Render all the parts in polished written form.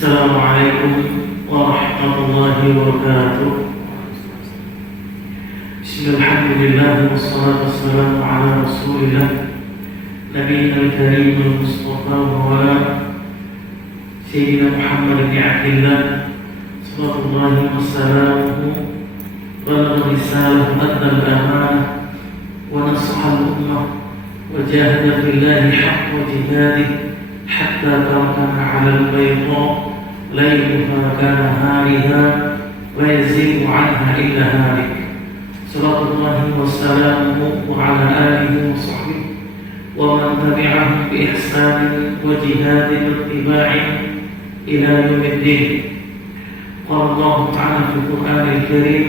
Assalamualaikum warahmatullahi wabarakatuh. Bismillahirrahmanirrahim. Wassalatu wassalamu ala rasulillah Nabiyina al-karim al-mustafa wa ala Sayyidina Muhammad bin Abdillah sallallahu wasallamuhu balagha risalah adda al-amanah wa nasaha al-ummah wa jahada fillahi haqqa jihadih hatta tarakana 'ala al-bayda layluha kanahariha la yazigu 'anha illa halik. Sallallahu wasallamuhu wa ala alihi wa sahbihi wa man tabi'ahum bi ihsanin wa jihadin ittiba'in ila yaumiddin. Qala Allah ta'ala fi Qur'anil Karim,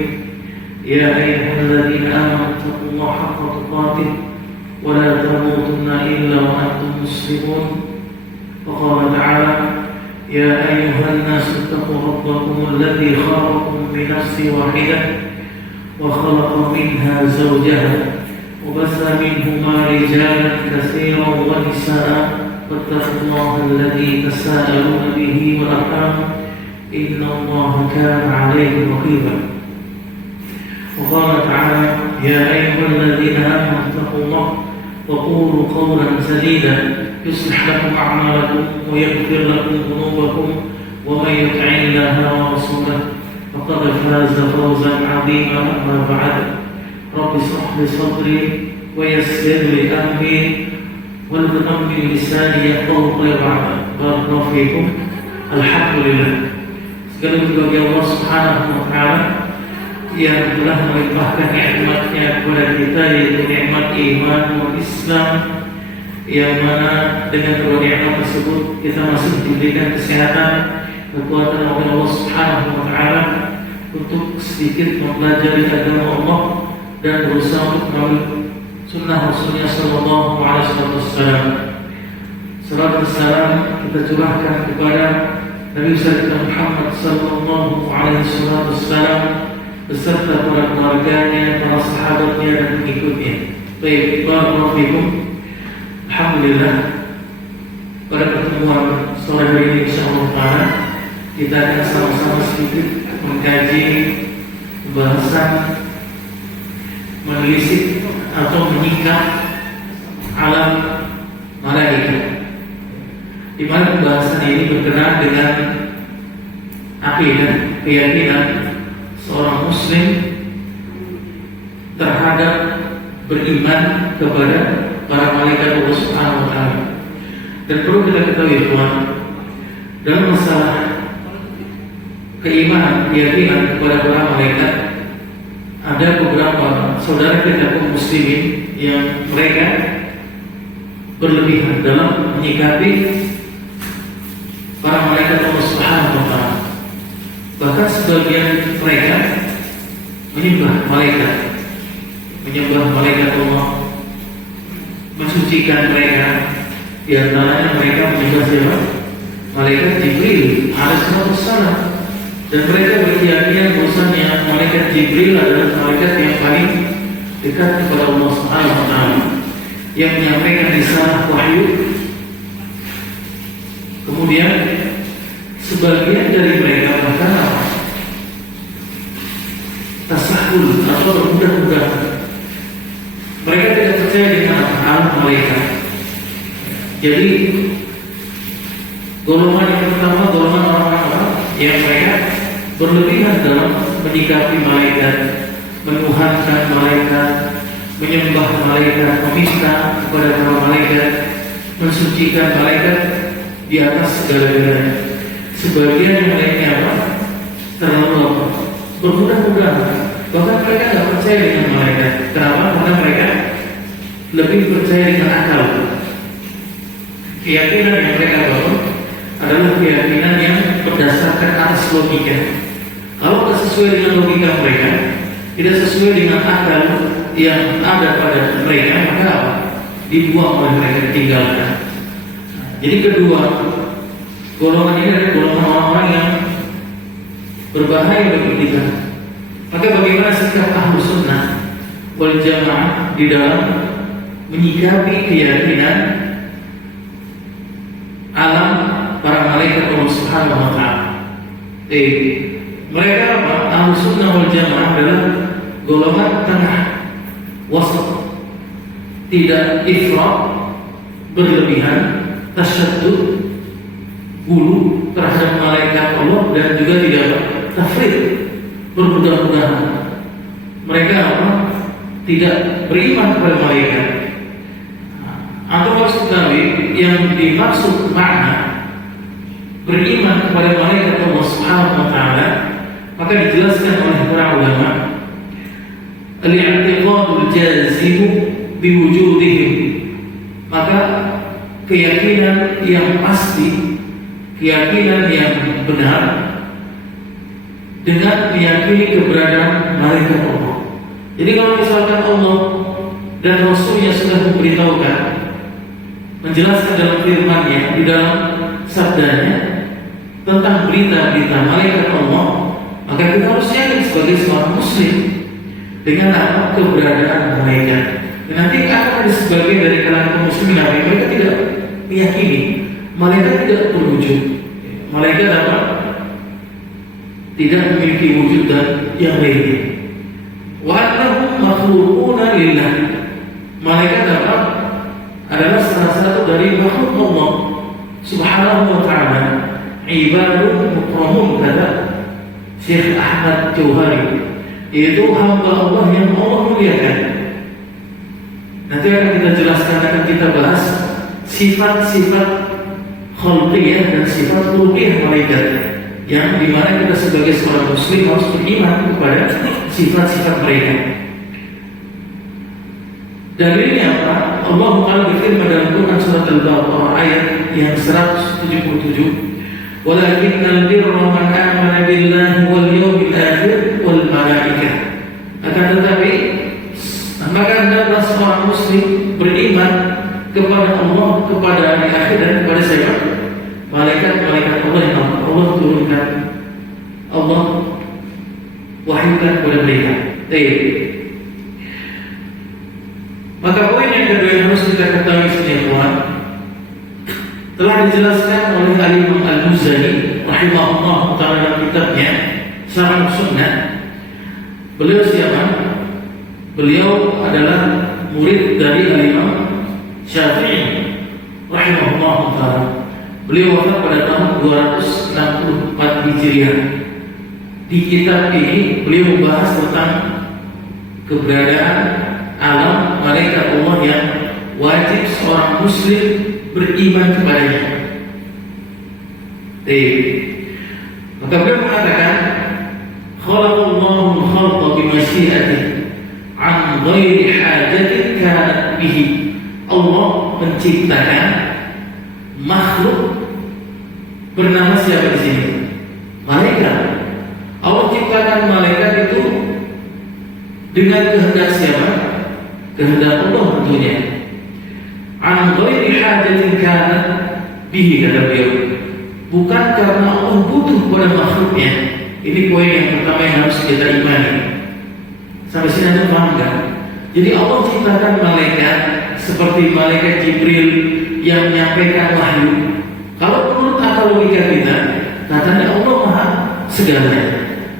ya ayyuhalladzina amanu taqullaha haqqa tuqatih wa la tamutunna illa wa antum muslimun. وقال تعالى يا أيها الناس اتقوا ربكم الذي خلقكم من نفس واحدة وخلق منها زوجها وبث منهما رجالا كثيرا ونساء واتقوا الله الذي تساءلون به والأرحام إن الله كان عليكم رقيبا. وقال تعالى يا أيها الذين آمنوا اتقوا الله وقولوا قولا سديدا يصلح لكم أعمالكم ويغفر لكم ذنوبكم ومن يطع الله ورسوله فقد فاز فوزا عظيما. أما بعد رب اشرح لي صدري ويسر لي أمري واحلل من لساني يفقهوا قولي. بارك الله فيكم. Alhamdulillah, segala puji bagi Allah Subhanahu wa Ta'ala yang telah melimpahkan nikmatnya kepada kita, yaitu nikmat iman dan Islam, yang mana dengan kedua nikmat tersebut kita masih diberikan kesehatan, kekuatan oleh Allah Subhanahu wa Ta'ala untuk sedikit mempelajari agama Allah dan berusaha untuk melalui sunnah Rasulnya Sallallahu Alaihi Wasallam. Salam dan salam kita curahkan kepada Nabi Muhammad Sallallahu Alaihi Wasallam beserta para keluarganya, para sahabatnya dan pengikutnya. Baik, barakallahu fikum. Alhamdulillah, pada pertemuan sore hari ini insyaallah ta'ala kita akan sama-sama sedikit mengkaji pembahasan menelisik atau menyingkap alam malaikat, di mana pembahasan ini berkenaan dengan akidah, keyakinan seorang muslim terhadap beriman kepada para malaikat Allah Subhanahu wa Ta'ala. Dan perlu kita ketahui kawan, dalam masalah keimanan, keyakinan kepada para malaikat, ada beberapa saudara kita kaum muslimin yang mereka berlebihan dalam menyikapi para malaikat Allah Subhanahu wa Ta'ala. Bahkan sebagian mereka menyembah malaikat Allah, mensucikan mereka. Di antaranya mereka menyembah siapa? Malaikat Jibril alaihissalam. Dan mereka berkeyakinan bahwasanya malaikat Jibril adalah malaikat yang paling dekat kepada Allah Subhanahu wa Ta'ala, yang menyampaikan risalah wahyu. Kemudian sebagian dari mereka bahkan tasahul atau bermudah-mudahan. Mereka tidak percaya dengan alam malaikat. Jadi golongan yang pertama, golongan orang-orang yang mereka berlebihan dalam menyikapi malaikat, menuhankan malaikat, menyembah malaikat, meminta kepada para malaikat, mensucikan malaikat di atas segala-galanya. Sebagian yang lainnya apa? Terlalu bermudah-mudahan. Bahkan mereka tidak percaya dengan malaikat. Kenapa? Karena mereka lebih percaya dengan akal. Keyakinan yang mereka bangun adalah keyakinan yang berdasarkan atas logika. Kalau tidak sesuai dengan logika mereka, tidak sesuai dengan akal yang ada pada mereka, maka apa? Dibuang oleh mereka, ditinggalkan. Jadi kedua, golongan ini adalah golongan orang-orang yang berbahaya bagi kita. Maka bagaimana sikap Ahlus Sunnah wal Jamaah di dalam menyikapi keyakinan alam para para malaikat Allah Subhanahu wa taala. Mereka apa? Ahlussunnah wal Jamaah adalah golongan tengah, wasat. Tidak ifrat, berlebihan, tasyadud, gulu terhadap malaikat Allah, dan juga tidak tafrid, bermudah-mudahan. Mereka apa? Tidak beriman kepada malaikat. Atau harus ketahui yang dimaksud makna beriman kepada malaikat Allah Subhanahu wa taala, maka dijelaskan oleh para ulama, al-i'tiqadul jazimu biwujudihim, maka keyakinan yang pasti, keyakinan yang benar dengan meyakini keberadaan malaikat Allah. Jadi kalau misalkan Allah dan Rasulnya sudah memberitahukan, menjelaskan dalam firman-Nya, di dalam sabdanya tentang berita-berita malaikat Allah, maka kita harus yakin sebagai seorang muslim dengan apa? Keberadaan malaikat. Dan nanti akan ada sebagian dari kalangan muslimin yang mereka tidak meyakini malaikat tidak berwujud. Malaikat apa? Tidak memiliki wujud dan yang lainnya. Wa annahum makhluquna lillah. Malaikat apa? Adalah salah satu dari makhluk Allah Subhanahu wa taala. Ibadun mukramun, kata Syekh Ahmad Jauhari, yaitu hamba Allah yang Allah muliakan. Nanti akan kita jelaskan, akan kita bahas sifat-sifat khalqiyah dan sifat khuluqiyah malaikat, yang dimana kita sebagai seorang muslim harus beriman kepada sifat-sifat mereka. Dalilnya apa? Allah Ta'ala berfirman dalam Quran surat Al-Baqarah ayat yang 177, "Walakinnal birra man amana billahi wal yawmil akhir wal malaikah." Akan tetapi, maka hendaklah seorang muslim beriman kepada Allah, kepada hari akhir, dan kepada siapa? Malaikat-malaikat Allah yang Allah turunkan, Allah wahyukan kepada mereka. Maka poin yang kedua yang harus kita ketahui sejauh telah dijelaskan oleh Al-Imam Al-Muzani rahimahullah ta'ala dalam kitabnya Syarh Sunnah. Beliau siapa? Beliau adalah murid dari Al-Imam Syafi'i rahimahullah ta'ala. Beliau wafat pada tahun 264 Hijriah. Di kitab ini beliau membahas tentang keberadaan alam malaikat Allah yang wajib seorang muslim beriman kepadanya. Maka beliau mengatakan, khalaqallahu al-khalqa bimasyiatihi an ghairi hajatin kanat bihi. Allah menciptakan makhluk bernama siapa di sini? Malaikat. Allah ciptakan malaikat itu dengan kehendak siapa? Kehendak Allah tentunya. An ghairi hajatin kanat bihi, kata beliau. Bukan karena Allah butuh pada makhluknya. Ini poin yang pertama yang harus kita imani. Sampai sini Anda paham kan? Jadi Allah ciptakan malaikat seperti malaikat Jibril yang menyampaikan wahyu. Kalau menurut akal logika kita, katanya Allah maha segalanya,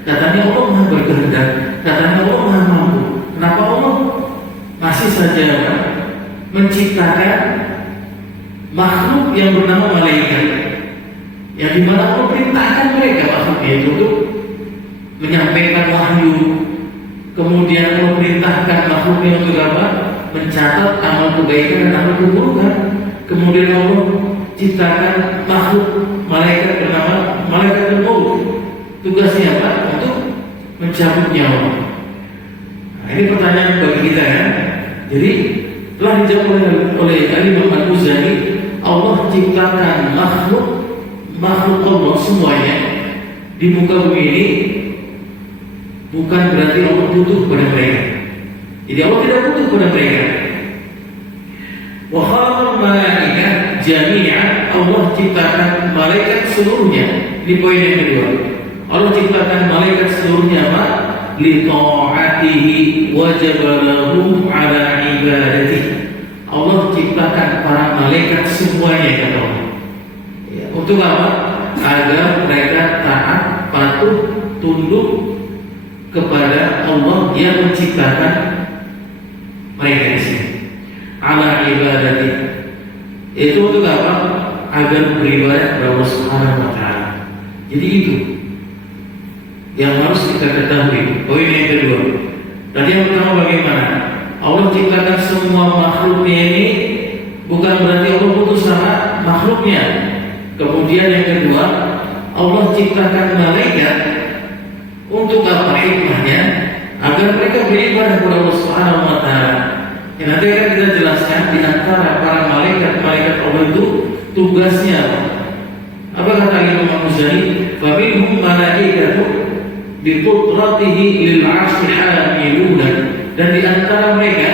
katanya Allah maha berkehendak, katanya Allah maha mampu. Kenapa Allah masih saja menciptakan makhluk yang bernama malaikat, yang dimana Allah perintahkan mereka makhluknya itu untuk menyampaikan wahyu. Kemudian Allah perintahkan makhluknya untuk apa? Mencatat amal kebaikan dan amal keburukan. Kemudian Allah ciptakan makhluk malaikat bernama malaikat maut. Tugasnya apa? Untuk mencabut nyawa. Nah, ini pertanyaan bagi kita kan. Jadi telah dijawab oleh Al-Imam Al-Muzani, Allah ciptakan makhluk Allah semuanya di muka bumi ini, bukan berarti Allah butuh pada mereka. Jadi Allah tidak butuh pada mereka. Wa khalaqal malaikah jami'an, Allah ciptakan malaikat seluruhnya. Ini poin yang kedua. Allah ciptakan malaikat seluruhnya apa? Li ta'atihi wa jabalahu ala ibadatihi. Allah ciptakan para malaikat semuanya, kata Allah, ya, untuk Untuk apa? Agar mereka taat, patuh, tunduk kepada Allah yang menciptakan mereka di sini. Ala ibadati. Itu untuk apa? Agar beribadah kepada Allah Subhanahu wa taala. Jadi itu yang harus kita ketahui. Poin yang kedua. Tadi yang pertama bagaimana? Allah ciptakan semua makhluknya ini bukan berarti Allah putus sama makhluknya. Kemudian yang kedua, Allah ciptakan malaikat untuk apa hikmahnya? Agar mereka beribadah kepada Allah Subhanahu wa taala. Nanti akan kita jelaskan di antara para malaikat Allah itu tugasnya apa? Apa kata Imam Al-Ghazali? Fa minhum malaikatu bi qudratihi lil 'arsy hamiluna. Dan di antara mereka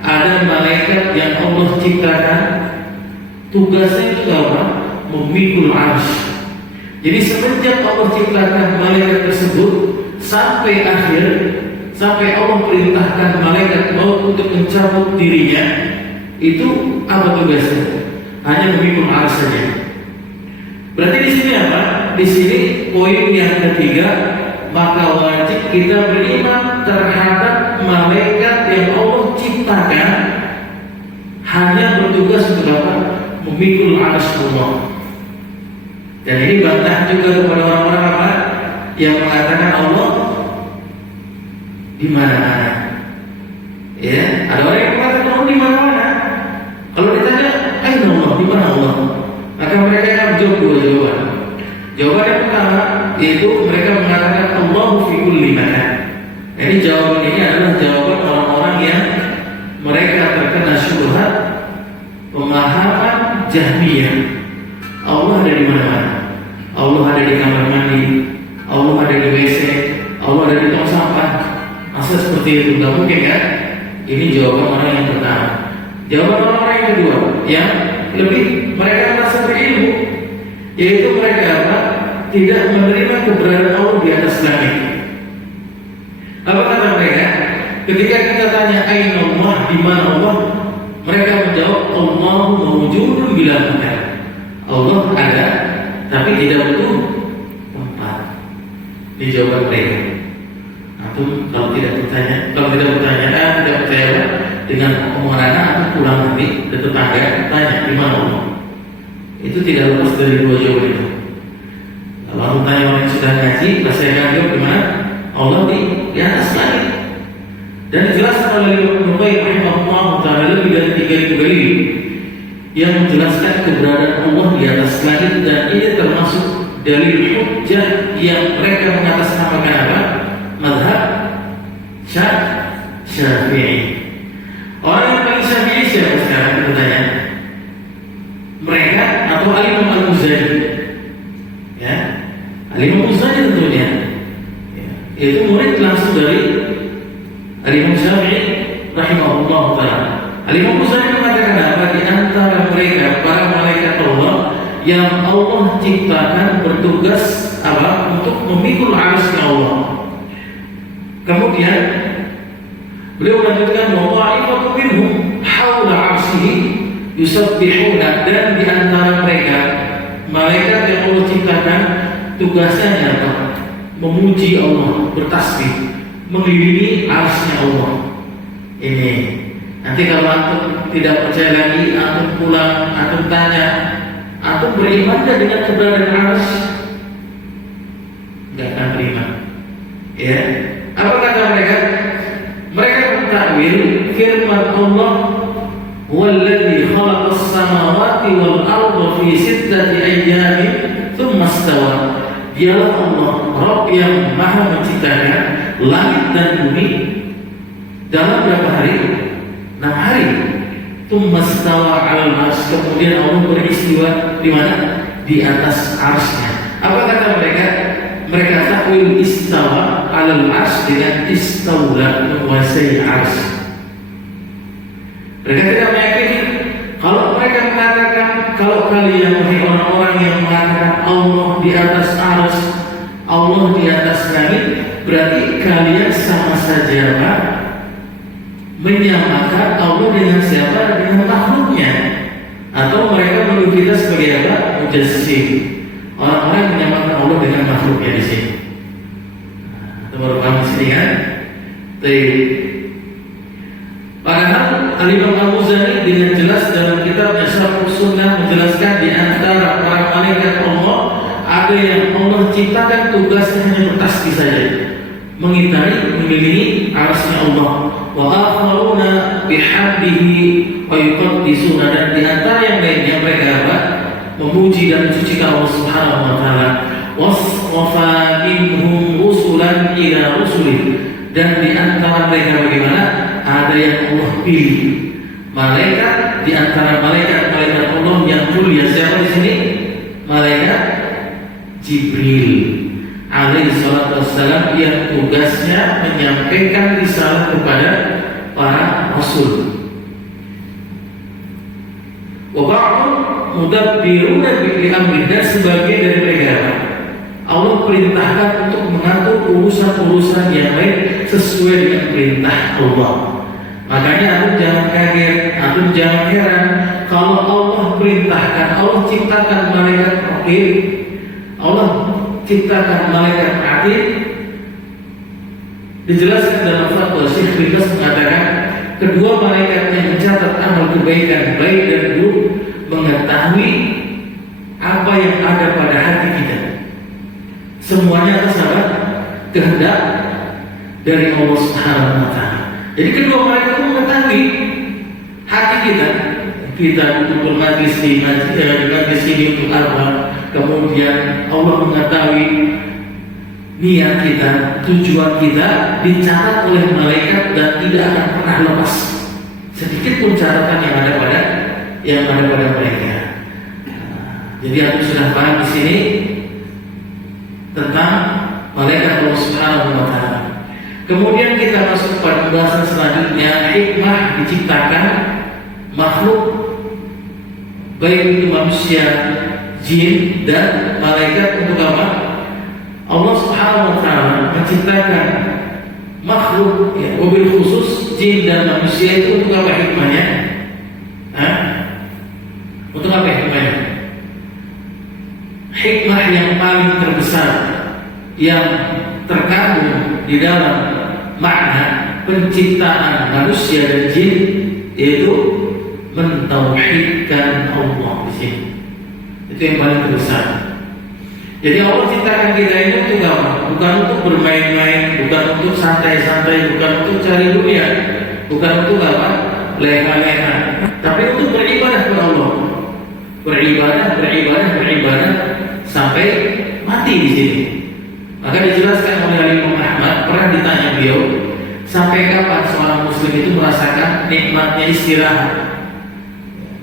ada malaikat yang Allah ciptakan tugasnya itu apa? Memikul 'arsy. Jadi semenjak Allah ciptakan malaikat tersebut sampai akhir, sampai Allah perintahkan malaikat maut untuk mencabut dirinya, itu apa tugasnya? Hanya memikul 'arsy saja. Berarti di sini apa? Di sini poin yang ketiga, maka wajib kita beriman terhadap malaikat yang Allah ciptakan hanya bertugas untuk apa? Memikul 'arsy Allah. Dan ini bantah juga kepada orang-orang apa? Yang mengatakan Allah di mana-mana. Ya, ada orang yang mengatakan Allah di mana-mana. Kalau ditanya, "Aina Allah?" Di mana Allah? Maka mereka akan menjawab dua jawaban. Jawaban yang pertama yaitu mereka mengatakan Allahu fi kulli makan. Jadi jawaban ini adalah jawaban orang-orang yang mereka terkena syubhat pemahaman Jahmiyah. Allah ada di mana-mana. Allah ada di kamar mandi, Allah ada di WC, Allah ada di tong sampah. Masa seperti itu? Gak mungkin kan? Ini jawaban orang yang pertama. Jawaban orang yang kedua, yang lebih mereka merasa berilmu, yaitu mereka apa? Tidak menerima keberadaan Allah di atas langit. Apa kata mereka? Ketika kita tanya aina Allah, di mana Allah? Mereka menjawab Allahu mawjudun bila makan. Allah ada, tapi tidak butuh tempat. Ini jawaban mereka. Atau kalau tidak bertanya, tidak percaya dengan omongan anak, atau pulang nanti ke tetangga tanya di mana Allah. Itu tidak lepas dari dua jawaban itu. Kalau aku tanya orang yang sudah ngaji, saya akan jawab di mana Allah di atas langit. Dan dijelaskan oleh Ibnu Qayyim rahimahullah taala lebih dari 3.000 kali yang menjelaskan keberadaan Allah di atas langit, dan ini termasuk dalil hujjah yang mereka mengatasnamakan apa? Mazhab Syafi'i. Orang yang paling Syafi'i siapa sekarang kita tanya? Mereka atau Al-Imam Al-Ghazali? Ya, Al-Imam Al-Ghazali tentunya. Ya, itu murid langsung dari Al-Imam Syafi'i rahimahullah taala. Al-Imam Al-Ghazali mengatakan apa? Di antara mereka para malaikat Allah yang Allah ciptakan bertugas apa? Untuk memikul 'arsy Allah. Kemudian beliau melanjutkan wa ta'ifatu minhum haula 'arsyihi yusabbihuna, dan di antara mereka malaikat yang Allah ciptakan tugasnya apa? Memuji Allah, bertasbih, mengelilingi 'arsy-Nya Allah. Ini nanti kalau antum tidak percaya lagi, antum pulang, antum tanya, antum beriman dengan keberadaan 'arsy? Tidak akan beriman. Ya. Apa kata mereka? Mereka mentakwil firman Allah, "Walladzi khalaqas samawati wal arda fi sittati ayyamin tsumma istawa." Dialah Allah, Rabb yang Maha menciptakan langit dan bumi dalam berapa hari? 6 hari. Tsumma istawa 'alal 'arsy. Kemudian Allah beristiwa di mana? Di atas 'arsy-Nya. Apa kata mereka? Mereka takwil istawa 'alal 'arsy dengan istawla, menguasai 'arsy. Mereka tidak meyakini. Kalau mereka mengatakan, kalau kalian wahai orang-orang yang mengatakan Allah di atas 'arsy, Allah di atas langit, berarti kalian sama saja Pak, menyamakan Allah dengan siapa? Dengan makhluknya. Atau mereka menuduh kita sebagai apa? Mujassim, orang-orang yang menyamakan Allah dengan makhluknya di sini. Kita baru paham di sini kan? Padahal Al-Imam Al-Muzani dengan jelas dalam kitabnya Syarh Sunnah menjelaskan di antara para malaikat Allah ada yang Allah ciptakan tugasnya hanya bertasbih saja, mengitari, mengelilingi arasnya Allah. Wa akharuna bihamdihi wa yuqaddisuna, dan di antara yang lainnya mereka apa? Memuji dan mensucikan Allah Subhanahu wa taala. Waswafa minhum rusulan ila rusulih, dan di antara mereka bagaimana? Ada yang Allah pilih malaikat di antara malaikat Allah yang mulia. Siapa di sini? Malaikat Jibril alaihi salatu wassalam, yang tugasnya menyampaikan risalah kepada para rasul. Wa ba'dhum mudabbiruna bi amri, dan sebagian dari mereka Allah perintahkan untuk mengatur urusan-urusan yang lain sesuai dengan perintah Allah. Makanya antum jangan kaget, antum jangan heran kalau Allah perintahkan, Allah ciptakan malaikat raqib, Allah ciptakan malaikat atid. Dijelaskan dalam fatwa Syekh Ridhas mengatakan kedua malaikat yang mencatat amal kebaikan baik dan buruk mengetahui apa yang ada pada hati kita. Semuanya atas apa? Kehendak dari Allah Subhanahu wa taala. Jadi kedua malaikat itu mengetahui hati kita. Kita untuk bermajlis di majlis ini untuk apa? Kemudian Allah mengetahui niat kita, tujuan kita dicatat oleh malaikat dan tidak akan pernah lepas sedikit pun catatan yang ada pada mereka. Jadi aku sudah paham di sini tentang malaikat Allah Subhanahu wa taala. Kemudian kita masuk pada pembahasan selanjutnya, hikmah diciptakan makhluk baik itu manusia, jin dan malaikat untuk apa? Allah Subhanahu wa taala menciptakan makhluk ya, mobil khusus jin dan manusia itu untuk apa hikmahnya? Untuk apa hikmahnya? Hikmah yang paling terbesar yang terkandung di dalam makna penciptaan manusia dan jin yaitu mentauhidkan Allah di sini. Itu yang paling terbesar. Jadi Allah ciptakan kita ini untuk apa? Bukan untuk bermain-main, bukan untuk santai-santai, bukan untuk cari dunia, bukan untuk apa? Leha-leha, tapi untuk beribadah kepada Allah. Beribadah sampai mati di sini. Maka dijelaskan oleh Imam Ahmad, pernah ditanya beliau, sampai kapan seorang muslim itu merasakan nikmatnya istirahat.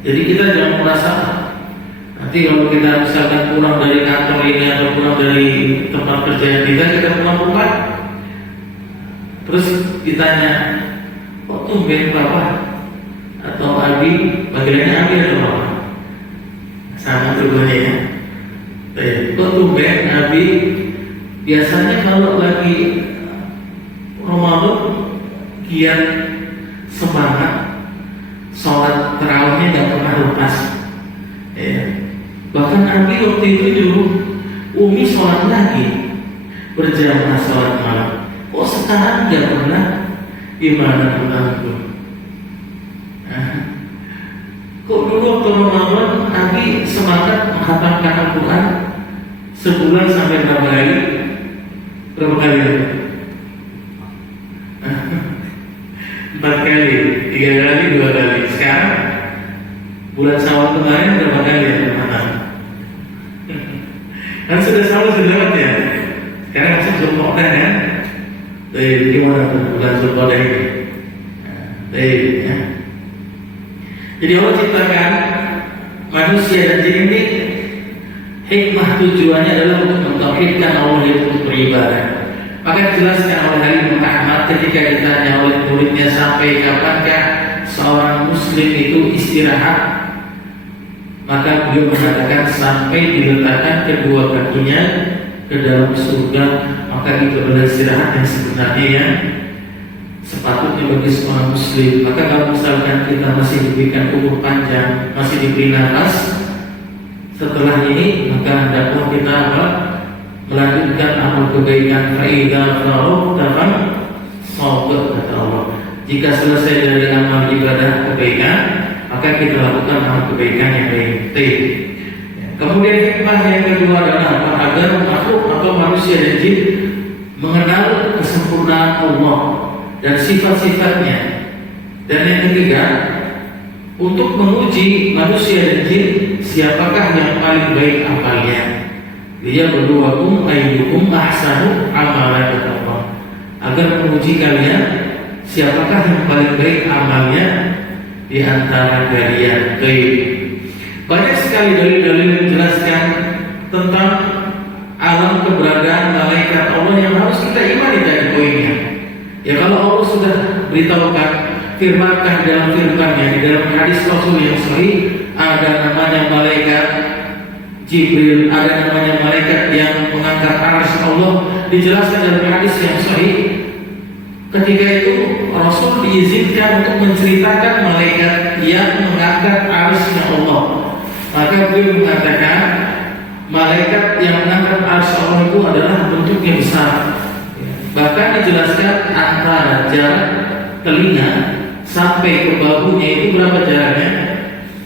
Jadi kita jangan merasa nanti kalau kita misalkan pulang dari kantor ini atau pulang dari tempat kerja kita pulang rumah, terus ditanya, kok tumben Bapak atau Abi, panggilannya Abi atau Bapak? Sama tujuannya ya. Kok tumben Abi? Biasanya kalau lagi Ramadan giat semangat, sholat tarawihnya nggak pernah lepas. Bahkan Abi waktu itu nyuruh Umi sholat lagi, berjamaah sholat malam. Kok sekarang nggak pernah? Gimana menurutku? Kok dulu waktu Ramadan Abi semangat menghatamkan Al-Quran sebulan sampai berapa kali? Berapa kali? 4 kali, 3 kali, 2 kali. Sekarang bulan Syawal kemarin berapa kali ya teman-teman? Kan sudah Syawal sudah lewat ya. Sekarang masih Zulqa'dah ya. Gimana tuh bulan Zulqa'dah ini? Ya. Jadi Allah ciptakan manusia dan jin ini, hikmah tujuannya adalah untuk mentauhidkan Allah yaitu untuk beribadah. Maka dijelaskan oleh Imam Ahmad ketika ditanya oleh muridnya sampai kapankah seorang muslim itu istirahat, maka beliau mengatakan sampai diletakkan kedua kakinya ke dalam surga, maka itu adalah istirahat yang sebenarnya yang sepatutnya bagi seorang muslim. Maka kalau misalkan kita masih diberikan umur panjang, masih diberi nafas setelah ini, maka hendaklah kita melanjutkan amal kebaikan. Fa'idha faragta fansab, kata Allah. Jika selesai dari amal ibadah kebaikan, maka kita lakukan amal kebaikan yang lain. Kemudian hikmah yang kedua adalah agar makhluk atau manusia dan jin mengenal kesempurnaan Allah dan sifat-sifatnya. Dan yang ketiga, untuk menguji manusia dan jin siapakah yang paling baik amalnya. Dia berduakum ayyukum ahsanu amalan, kata Allah. Agar menguji kalian siapakah yang paling baik amalnya di antara kalian. Banyak sekali dalil-dalil yang menjelaskan tentang alam keberadaan malaikat Allah yang harus kita imani dari poinnya. Ya, kalau Allah sudah beritahukan, firmankan dalam firman-Nya di dalam hadis Rasul yang sahih, ada namanya malaikat Jibril, ada namanya malaikat yang mengangkat arsy Allah, dijelaskan dalam hadis yang sahih. Ketika itu Rasul diizinkan untuk menceritakan malaikat yang mengangkat arsy Allah. Maka beliau mengatakan malaikat yang mengangkat arsy Allah itu adalah bentuknya besar. Bahkan dijelaskan antara jarak telinga sampai ke bahunya itu berapa jaraknya?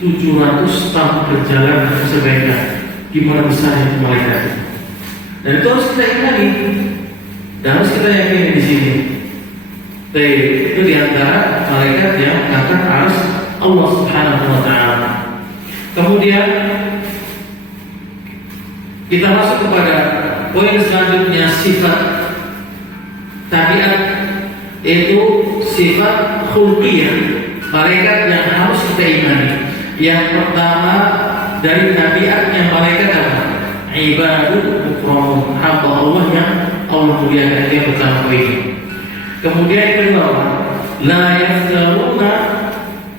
700 tahun perjalanan sebaiknya. Gimana besarnya itu malaikat? Dan itu harus kita imani dan harus kita yakini di sini. Itu diantara malaikat yang mengangkat arsy Allah Subhanahu wa Ta'ala. Kemudian kita masuk kepada poin selanjutnya, sifat tabiat, yaitu sifat khulqiyah malaikat yang harus kita imani. Yang pertama dari tabiatnya malaikat apa? Ibadul mukramun, hamba Allah yang Allah muliakan. Yang pertama ini. Kemudian yang kedua, la yaftaruna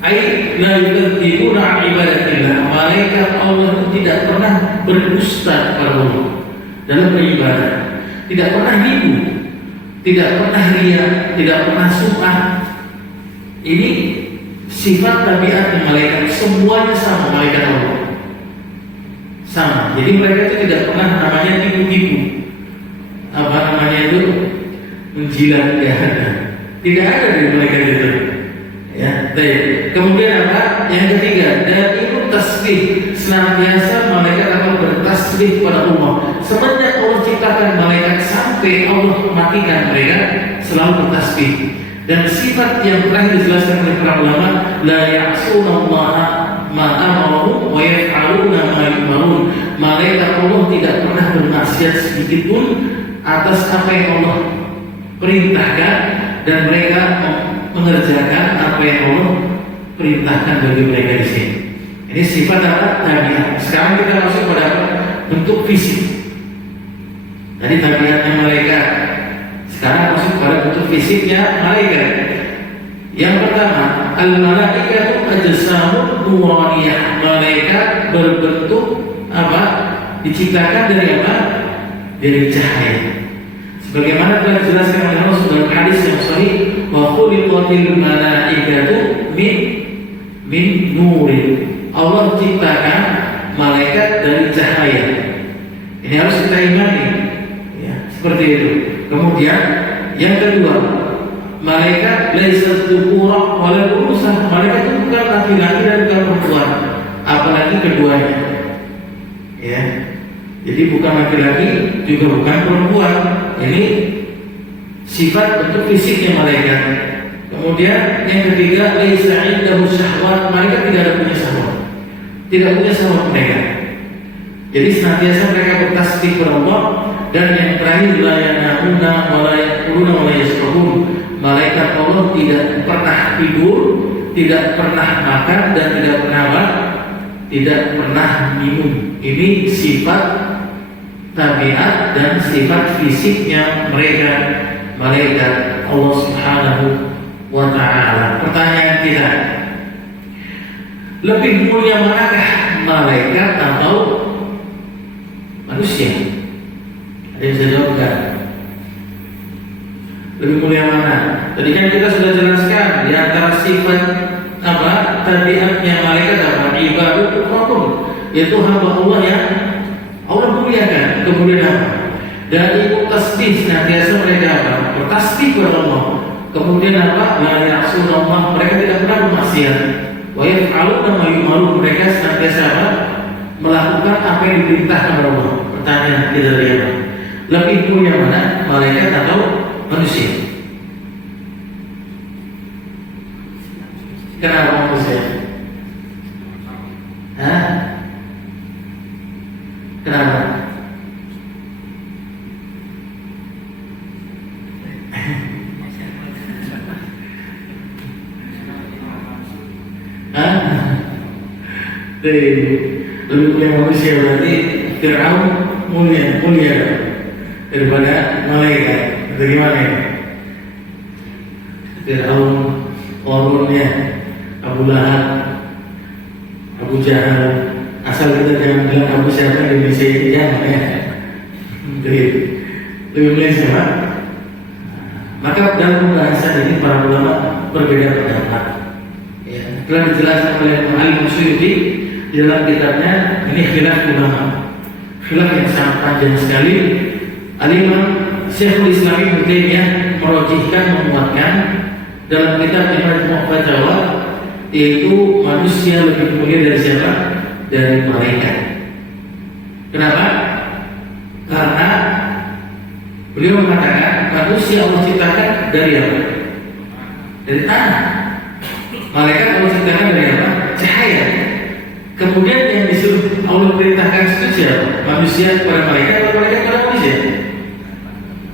ay la yukadzibuna ibadatillah. Malaikat Allah itu tidak pernah berdusta kepada Allah dalam beribadah, tidak pernah nipu, tidak pernah ria, tidak pernah sum'ah. Ini sifat tabiat malaikat, semuanya sama malaikat Allah. Sama. Jadi mereka itu tidak pernah namanya tipu-tipu. Apa namanya itu? Menjilat, ya. Tidak ada dari malaikat itu. Ya, baik. Kemudian apa? Yang ketiga, dan itu tasbih. Senantiasa malaikat akan bertasbih kepada Allah. Semenjak Allah ciptakan malaikat sampai Allah matikan mereka selalu bertasbih. Dan sifat yang terakhir dijelaskan oleh para ulama, la ya'sunallaha ma amaru wa yaf'aluna ma yu'marun. Malaikat Allah tidak pernah bermaksiat sedikit pun atas apa yang Allah perintahkan, dan mereka mengerjakan apa yang Allah perintahkan bagi mereka di sini. Ini sifat apa? Tabiat. Sekarang kita masuk pada apa? Bentuk fisik. Tadi tabiatnya malaikat. Sekarang masuk pada bentuk fisiknya malaikat. Yang pertama, al-malaikatu ajsamun nuraniyah. Malaikat berbentuk apa? Diciptakan dari apa? Dari cahaya. Sebagaimana telah dijelaskan oleh Rasul dalam hadis yang sahih, wa khuliqatil malaikatu min nurin. Allah ciptakan malaikat dari cahaya. Ini harus kita imani. Ya, seperti itu. Kemudian yang kedua, malaikat laisa dzukura wala unsa. Malaikat itu bukan laki-laki dan bukan perempuan, apalagi keduanya. Ya. Jadi bukan laki-laki juga bukan perempuan. Ini sifat bentuk fisiknya malaikat. Kemudian yang ketiga, laisa indahu syahwat. Malaikat tidak ada punya syahwat. Tidak punya syahwat mereka. Jadi senantiasa mereka bertasbih kepada Allah. Dan yang terakhir, la yanamuna wa la yaquluna wa la yashrabun. Malaikat Allah tidak pernah tidur, tidak pernah makan, dan tidak pernah minum. Ini sifat tabiat dan sifat fisiknya mereka, malaikat Allah Subhanahu wa Ta'ala. Pertanyaan kita, lebih mulia manakah malaikat atau manusia? Ada yang bisa jawab? Lebih mulia mana? Tadi kan kita sudah jelaskan di antara sifat tabiatnya malaikat ibadah itu yaitu hamba Allah yang Allah muliakan. Kemudian apa? Dari tasbih senantiasa mereka bertasbih kepada Allah. Kemudian apa? La ya'sunallah, mereka tidak pernah bermaksiat. Wa yaf'aluna ma yu'marun, mereka senantiasa melakukan apa yang diperintahkan oleh Allah. Pertanyaan kita lihat, lebih mulia mana? Malaikat atau manusia? Kenapa manusia? Hah? Kenapa? Lebih mulia manusia berarti Fir'aun mulia daripada malaikat. Bagaimana ini? Fir'aun, Qarun ya, Abu Lahab, Abu Jahal. Asal kita jangan bilang Abu siapa di Indonesia ini, jangan ya. Lebih mulia siapa? Maka dalam pembahasan ini para ulama berbeda pendapat. Ya, telah dijelaskan oleh Al-Imam Suyuti di dalam kitabnya. Ini khilaf ulama, khilaf yang sangat panjang sekali. Al-Imam Syekhul Islam Ibnu Taimiyah merojihkan, menguatkan dalam kitab Majmu' Fatawa, yaitu manusia lebih mulia dari siapa? Dari malaikat. Kenapa? Karena beliau mengatakan manusia Allah ciptakan dari apa? Dari tanah. Malaikat Allah ciptakan dari apa? Cahaya. Kemudian yang disuruh Allah perintahkan itu siapa? Manusia kepada malaikat atau malaikat kepada manusia?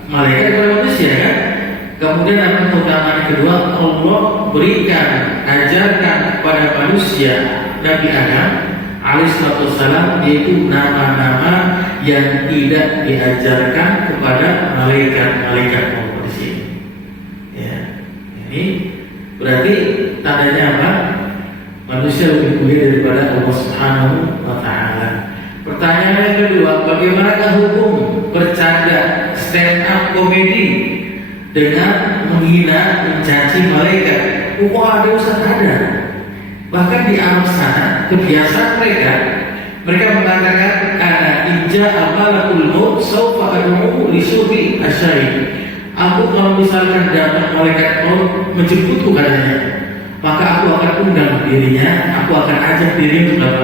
Malaikat kepada manusia kan? Kemudian apa keutamaan kedua? Allah berikan, ajarkan kepada manusia Nabi Adam alaihissalam, yaitu nama-nama yang tidak diajarkan kepada malaikat manusia. Ya, ini berarti tandanya apa? Manusia lebih mulia daripada Allah Subhanahu wa Ta'ala. Pertanyaan yang kedua, bagaimanakah hukum bercanda stand up komedi dengan menghina, mencaci malaikat? Ada ustaz ada. Bahkan di Arab sana kebiasaan mereka mengatakan ana inja amalakul maut saufa ad'u li syubi asyai. Aku kalau misalkan datang malaikat maut menjemputku katanya, maka aku akan undang dirinya, aku akan ajak diri untuk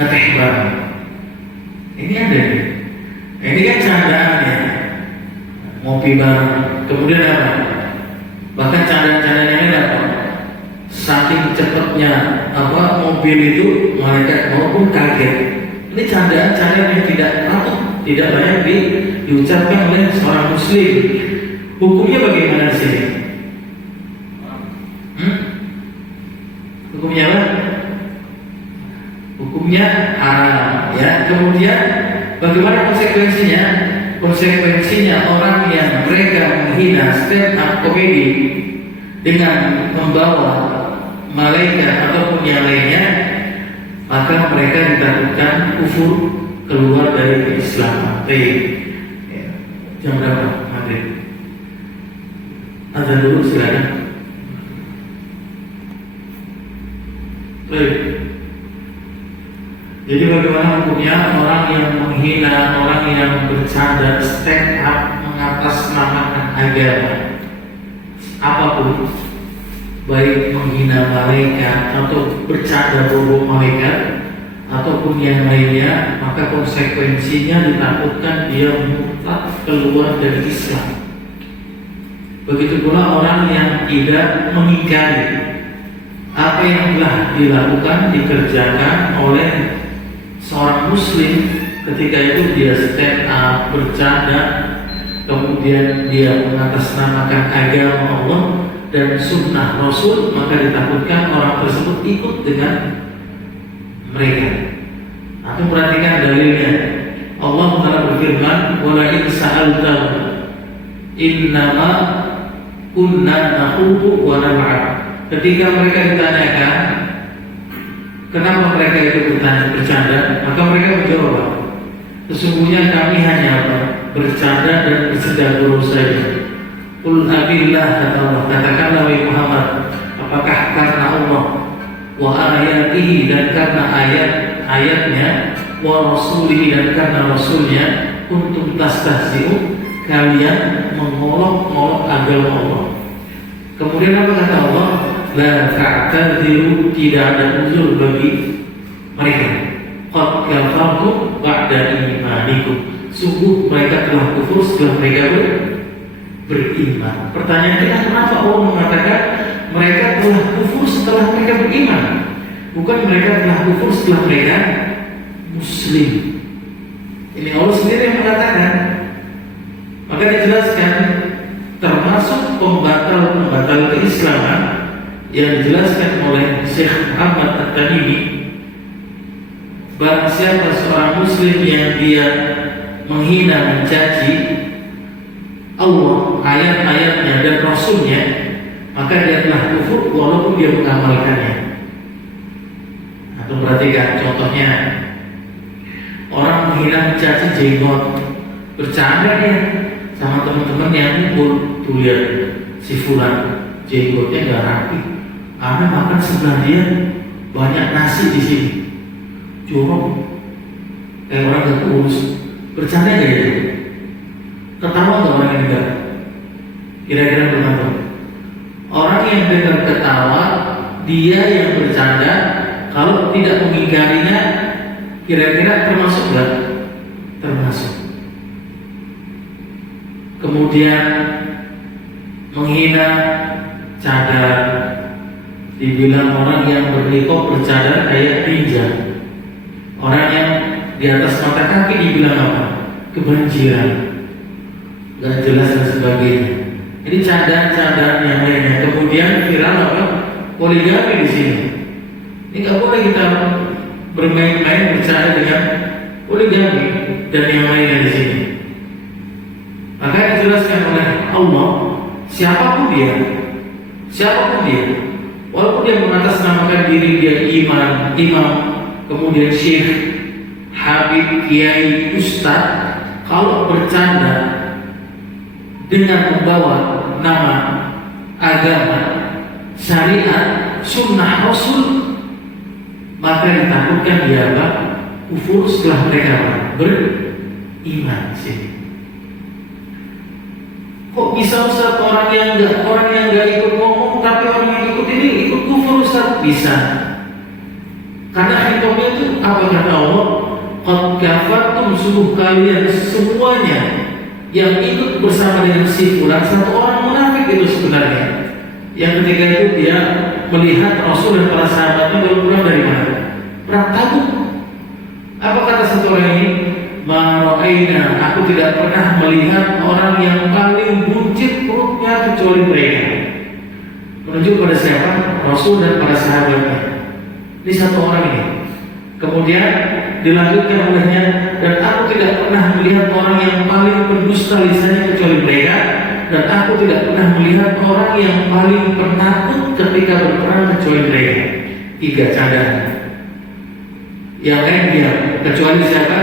ngeteh bareng. Ini ada nih. Ini kan candaan ya. Ngopi bareng. Kemudian apa? Bahkan candaan-candaan yang ada. Saking cepatnya mobil itu, malaikat maupun kaget. Ini candaan-candaan yang tidak patut, tidak layak diucapkan oleh seorang muslim. Hukumnya bagaimana di sini? Hukumnya apa? Hukumnya haram ya. Kemudian bagaimana konsekuensinya? Konsekuensinya orang yang mereka menghina stand up comedy dengan membawa malaikat ataupun yang lainnya, maka mereka ditakutkan kufur, keluar dari keislaman. Ya. Jam berapa? Maghrib. Azan dulu silakan. Jadi bagaimana hukumnya orang yang menghina, orang yang bercanda, stand up mengatasnamakan agama apapun, baik menghina malaikat atau bercanda bohong malaikat ataupun yang lainnya, maka konsekuensinya ditakutkan dia mutlak keluar dari Islam. Begitu pula orang yang tidak mengingkari apa yang telah dilakukan, dikerjakan oleh seorang muslim ketika itu dia stand up, bercanda, kemudian dia mengatasnamakan agama Allah dan sunnah Rasul, maka ditakutkan orang tersebut ikut dengan mereka. Aku perhatikan dalilnya. Allah Ta'ala berfirman, "Wa la in sa'altahu innama kunna nakhudu wa nal'ab." Ketika mereka ditanyakan kenapa mereka itu bercanda, maka mereka menjawab, sesungguhnya kami hanya bercanda dan bersedekah saja. Qul abillah, kata Allah, katakanlah wahai Muhammad, apakah karena Allah, wa ayatihi, dan karena ayat-ayatnya, wa rasulihi, dan karena rasulnya, kuntum tastahzi'un, kalian mengolok-olok agama Allah. Kemudian apa kata Allah? La ta'tadiru, tidak ada uzur bagi mereka. Qad kafartum ba'da imanikum, sungguh mereka telah kufur setelah mereka beriman. Pertanyaan kita, kenapa Allah mengatakan mereka telah kufur setelah mereka beriman, bukan mereka telah kufur setelah mereka muslim? Ini Allah sendiri yang mengatakan. Maka dijelaskan termasuk pembatal keislaman yang dijelaskan oleh Syekh Muhammad At-Tamimi. Barang siapa seorang muslim yang dia menghina, mencaci Allah, ayat-ayatnya dan rasulnya, maka dia telah kufur walaupun dia mengamalkannya. Atau perhatikan contohnya, orang menghina, mencaci jenggot, bercanda dia sama teman-teman yang ngumpul, tuh lihat si fulan jenggotnya nggak rapi, karena makan sebelah dia banyak nasi di sini, jorok kayak orang gak kurus. Bercanda gak itu? Ketawa gak orang yang dengar? Kira-kira berapa? Orang yang dengar ketawa, dia yang bercanda, kalau tidak mengingkarinya, kira-kira termasuk gak? Termasuk. Kemudian menghina cadar, dibilang orang yang bernikah bercadar kayak ninja. Orang yang di atas mata kaki dibilang apa? Kebanjiran, gak jelas dan sebagainya. Ini cadar-cadar yang lainnya. Kemudian viral apa? Poligami di sini. Ini gak boleh kita bermain-main bercanda dengan poligami dan yang lainnya di sini. Maka dijelaskan oleh Allah, siapapun dia, walaupun dia mengatasnamakan diri dia imam, kemudian syekh, habib, kiai, ustaz, kalau bercanda dengan membawa nama agama, syariat, sunnah Rasul, maka ditakutkan dia apa? Kufur setelah mereka beriman. Kok bisa Ustaz orang yang nggak ikut ngomong tapi orang yang ikut ini ikut kufur Ustaz? Bisa. Karena hitungnya itu apa kata Allah? Qad kafartum, sungguh kalian semuanya yang ikut bersama dengan si fulan, satu orang munafik itu sebenarnya. Yang ketika itu dia melihat Rasul dan para sahabatnya baru pulang dari mana? Perang Tabuk. Apa kata satu orang ini? Ma'ra'aina, aku tidak pernah melihat orang yang paling buncit perutnya kecuali mereka. Menunjuk pada siapa? Rasul dan para sahabatnya. Ini satu orang ini. Kemudian dilanjutkan olehnya, dan aku tidak pernah melihat orang yang paling pendusta lisannya kecuali mereka, dan aku tidak pernah melihat orang yang paling penakut ketika berperang kecuali mereka. 3 cadangan. Yang lain dia kecuali siapa?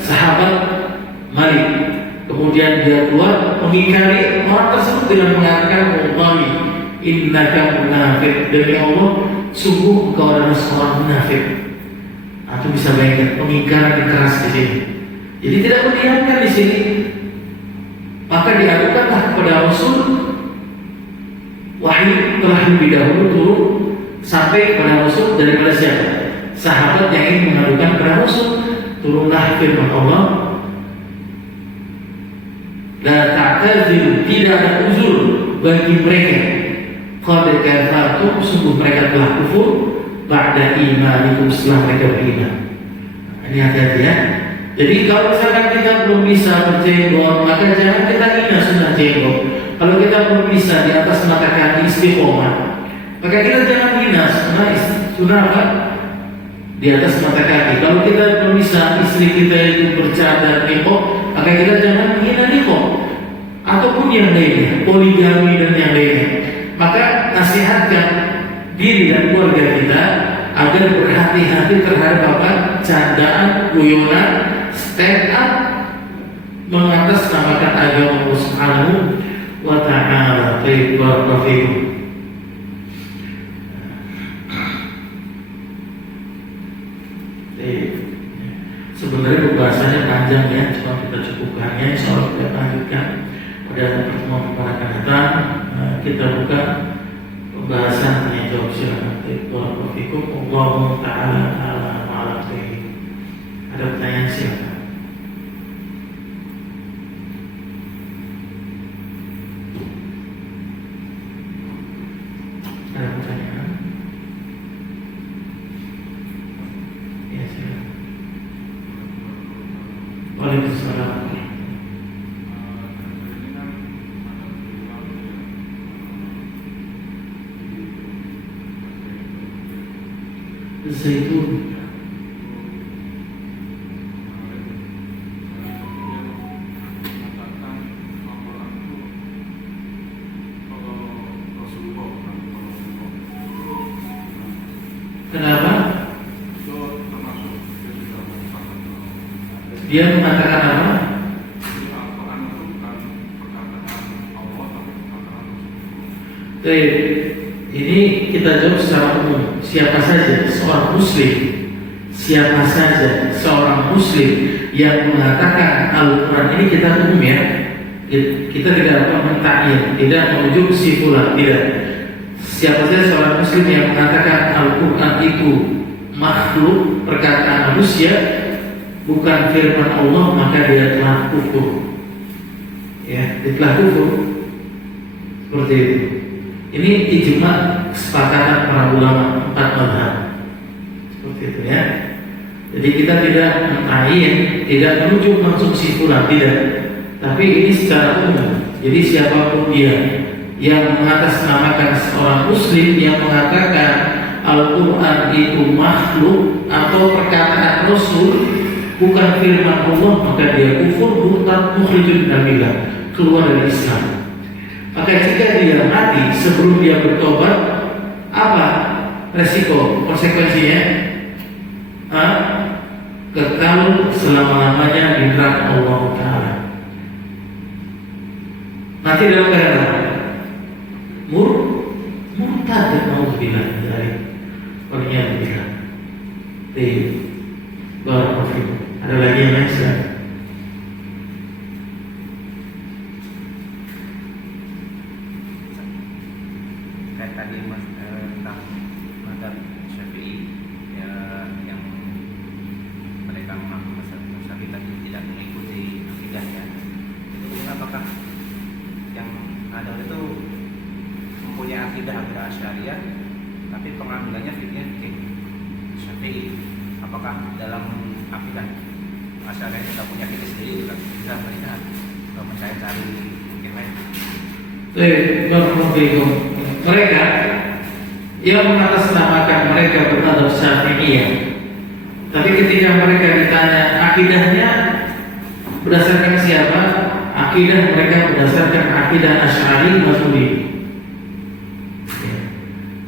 Sahabat Malik. Kemudian dia keluar mengingkari orang tersebut dengan mengatakan, "Wallahi innaka munafik." Demi Allah, sungguh engkau adalah seorang munafik. Atau bisa bayangkan pengingkaran yang keras di sini. Jadi tidak mendiamkan di sini. Maka diadukanlah kepada Rasul. Wahyu telah lebih dahulu turun sampai kepada Rasul daripada siapa? Sahabat yang ingin mengadukan kepada Rasul. Turunlah firman Allah, la ta'tazir, tidak ada uzur bagi mereka. Qad kafartum, sungguh mereka telah kufur ba'da imanikum, setelah mereka beriman. Ini hati-hati ya. Jadi kalau misalkan kita belum bisa berjenggot, maka jangan kita hina sunnah jenggot. Kalau kita belum bisa di atas mata kaki istiqomah, maka kita jangan hina sunnah apa? Di atas mata kaki. Kalau kita belum bisa istri kita itu bercadar niqab, maka kita jangan menghina niqab ataupun yang lainnya, poligami dan yang lainnya. Maka nasihatkan diri dan keluarga kita agar berhati-hati terhadap apa? Candaan, guyonan, stand up mengatasnamakan agama Allah Subhanahu wa ta'ala. Barakallahu fikum. Sebenarnya pembahasannya panjang ya, cuma kita cukupkan ya. Insyaallah kita lanjutkan pada pertemuan yang akan datang. Kita buka pembahasan tanya jawab silakan. Barakallahu fikum. Allahu ta'ala a'lam. Ada pertanyaan silakan. Ada pertanyaan? Ya silakan. Waalaikumsalam. Zaitun. Kenapa? Dia mengatakan apa? Baik, ini kita jawab secara umum. Siapa saja seorang muslim, siapa saja seorang muslim yang mengatakan Al-Quran, ini kita umum ya. Kita tidak mentakyid, tidak menuju kesimpulan, tidak. Siapa saja seorang muslim yang mengatakan Al-Quran itu makhluk, perkataan manusia, bukan firman Allah, maka dia telah kufur. Ya, dia telah kufur. Seperti itu. Ini ijma kesepakatan para ulama 4 mazhab. Seperti itu ya. Jadi kita tidak mentayin, tidak menuju langsung kesimpulan, tidak. Tapi ini secara umum. Jadi siapapun dia yang mengatasnamakan seorang muslim yang mengatakan Al-Quran itu makhluk atau perkataan Rasul, bukan firman Allah, maka dia kufur, murtad, mukhrijun minal millah, keluar dari Islam. Maka jika dia mati sebelum dia bertobat, apa resiko, konsekuensinya? Kekal selama-lamanya di neraka Allah Ta'ala. Mati dalam keadaan murtad, dan nauzubillah dari waliyadillah. Barakallahu. Ada lagi yang lain? Tadi tentang mazhab Syafi'i ya, yang mereka mengaku mazhab Syafi'i tadi tidak mengikuti akidahnya. Itu apakah yang ada itu mempunyai akidah Asy'ariyah tapi pengambilannya fikih Syafi'i? Apakah dalam akidah Asy'ariyah kita punya fikih sendiri juga bisa melihat atau mencari mungkin lain? Mereka yang mengatasnamakan mereka bermadhab Syafi'iyah, tapi ketika mereka ditanya akidahnya berdasarkan siapa, akidah mereka berdasarkan akidah Asy'ari Maturidi,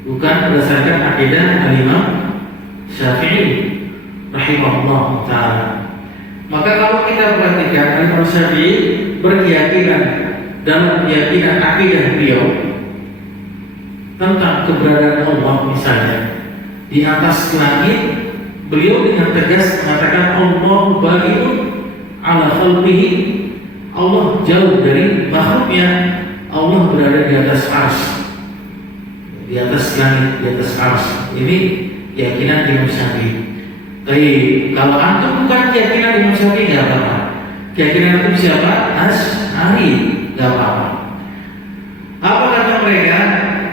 bukan berdasarkan akidah Al-Imam Syafi'i rahimahullah ta'ala. Maka kalau kita perhatikan, Al-Imam Syafi'i berkeyakinan dalam keyakinan akidah beliau tentang keberadaan Allah, misalnya di atas langit, beliau dengan tegas mengatakan Allah bari'un ala khalqihi, Allah jauh dari makhluknya, Allah berada di atas arsy, di atas langit, di atas arsy. Ini keyakinan Imam Syafi'i. Tapi kalau antum bukan keyakinan Imam Syafi'i, nggak apa-apa. Keyakinan antum siapa? Asy'ari, nggak apa-apa. Apa kata mereka?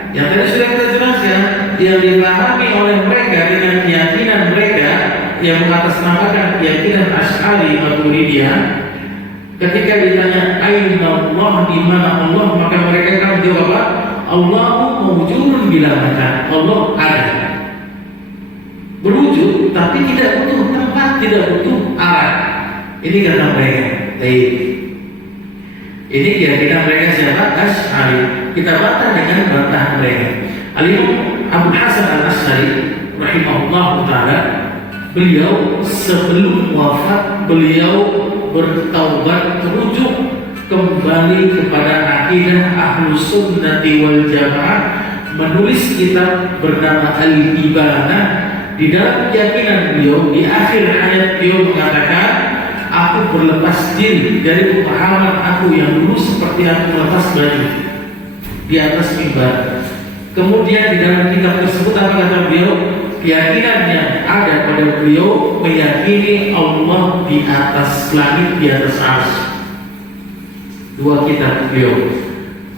Yang tadi sudah kita jelaskan, yang dipahami oleh mereka dengan keyakinan mereka yang mengatasnamakan keyakinan Asy'ari Maturidiyah. Ketika ditanya aina Allah, di mana Allah, maka mereka akan menjawab apa? Allahu mawjudun bila makan. Allah ada, berwujud tapi tidak butuh tempat, tidak butuh arah. Ini kata mereka. Ini keyakinan mereka siapa? Asy'ari. Kita bantah dengan bantah mereka. Al-Imam Abu Hasan Al-Asy'ari rahimahullah ta'ala, beliau sebelum wafat beliau bertaubat, terujuk kembali kepada akidah Ahlus Sunnati wal Jamaah menulis kitab bernama Al-Ibanah. Di dalam keyakinan beliau di akhir hayat beliau mengatakan, aku berlepas diri dari pemahaman aku yang dulu seperti aku melepas baju di atas mimbar. Kemudian di dalam kitab tersebut apa kata beliau? Keyakinan yang ada pada beliau meyakini Allah di atas langit, di atas arsy. Dua kitab beliau,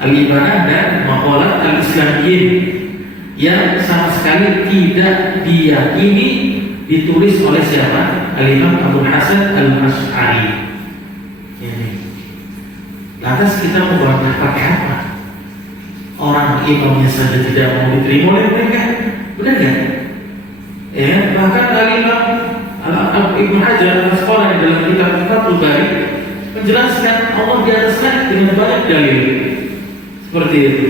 Al-Ibanah dan Maqalat Al-Islamiyyin, yang sama sekali tidak diyakini ditulis oleh siapa? Al-Imam Abu Hasan Al-Asy'ari. Ini. Lantas kita membantah pakai apa? Orang imamnya saja tidak mau diterima oleh mereka, benar nggak? Ya, bahkan Al-Imam Ibnu Hajar Al-Asqalani dalam kitab Fathul Bari menjelaskan Allah di atas langit dengan banyak dalil seperti itu.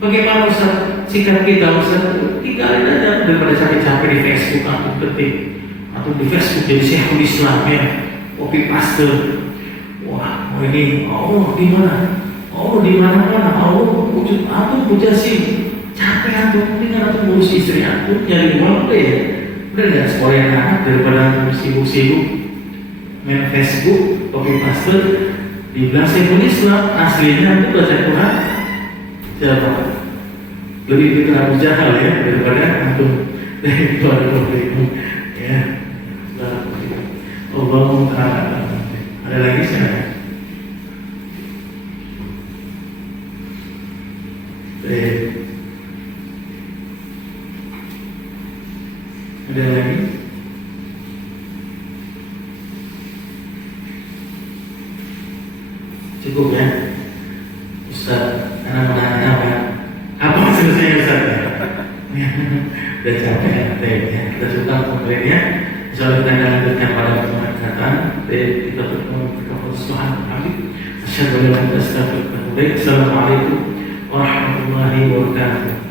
Bagaimana Ustaz sikap kita, Ustaz? Tinggalin aja daripada capek-capek di Facebook atau ketik atau di Facebook jadi Syekhul Islam ya, copy paste. Wah, ini Allah di mana? Allah di mana-mana. Allah wujud aku mujassim. Capek aku, dengan aku ngurus istri aku, nyari uang deh ya. Bener nggak sekolah anak daripada aku sibuk-sibuk main Facebook, copy paste, dibilang Syekhul Islam, aslinya aku baca Quran. Siapa? Lebih pintar Abu Jahal ya daripada antum. Daripada itu ya. Allah Ta'ala. Ada lagi saya? Ada lagi? Cukup ya, Ustaz. Karena menanya apa maksudnya Ustaz? Udah capek ya. Kita suka pemberiannya. Insyaallah kita akan lanjutkan pada pertemuan datang. Kita bertemu kepada Tuhan. Asyhadu an la ilaha illallah. Assalamualaikum warahmatullahi wabarakatuh.